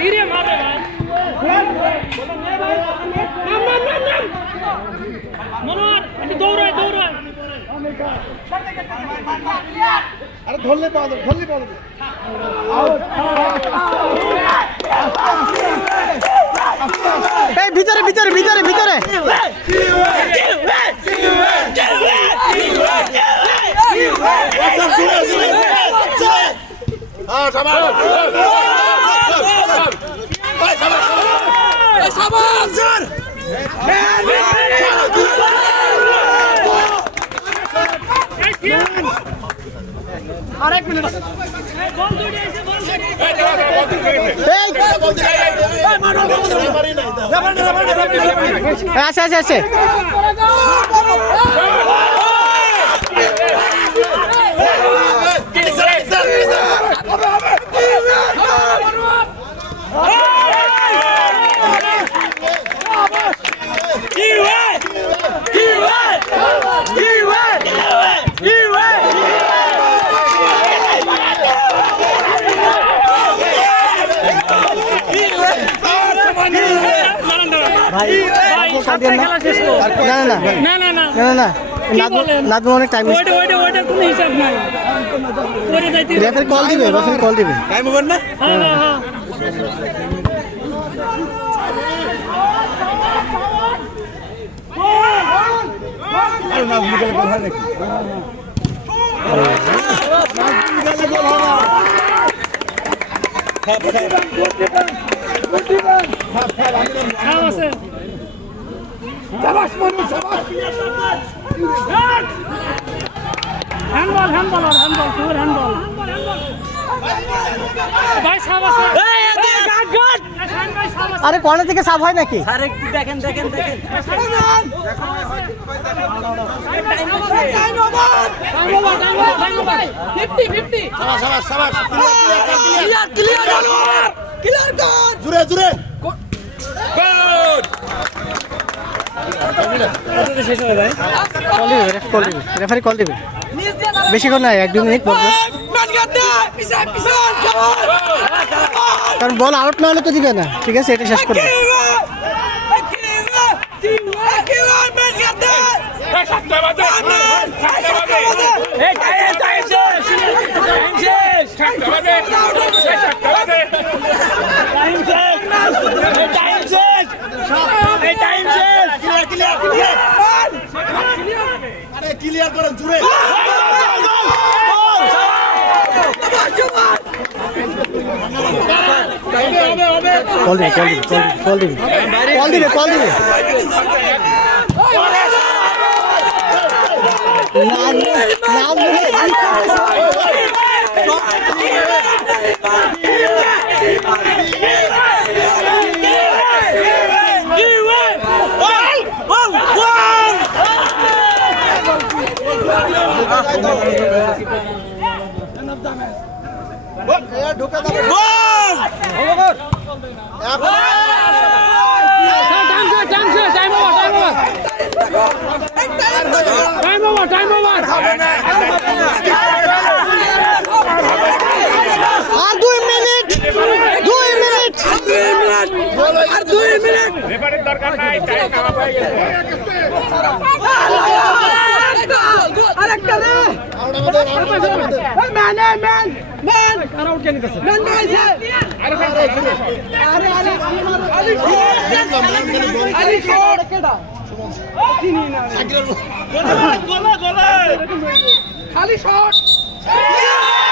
ধীরে মারে মনোহর একটু দৌড়ায় আরে ধরলে পাওয়া যাবে এই ভিতরে আরেক মিনিট আছে আছে নাজমুল অনেক টাইম রেফারি কল দিবে টাইম ওভার না হ্যান্ডবল আরে কর্নার থেকে সাফ হয় নাকি দেখেন জুড়ে রেফারি কল দিবে বেশিক্ষণ নাই 1-2 মিনিট বলবো কারণ বল আউট না হলে তো দিবে না ঠিক আছে এটা শেষ করবে ক্লিয়ার করেন জুড়ে কল দিবে আর 2 মিনিট রেফারির দরকার নাই টাইম কামা হয়ে গেছে আরেকটা রে ম্যান কার আউট কেন দিতেছে ম্যান ভাইছে আরে আলি শট কেডা চিনি না গোলা খালি শট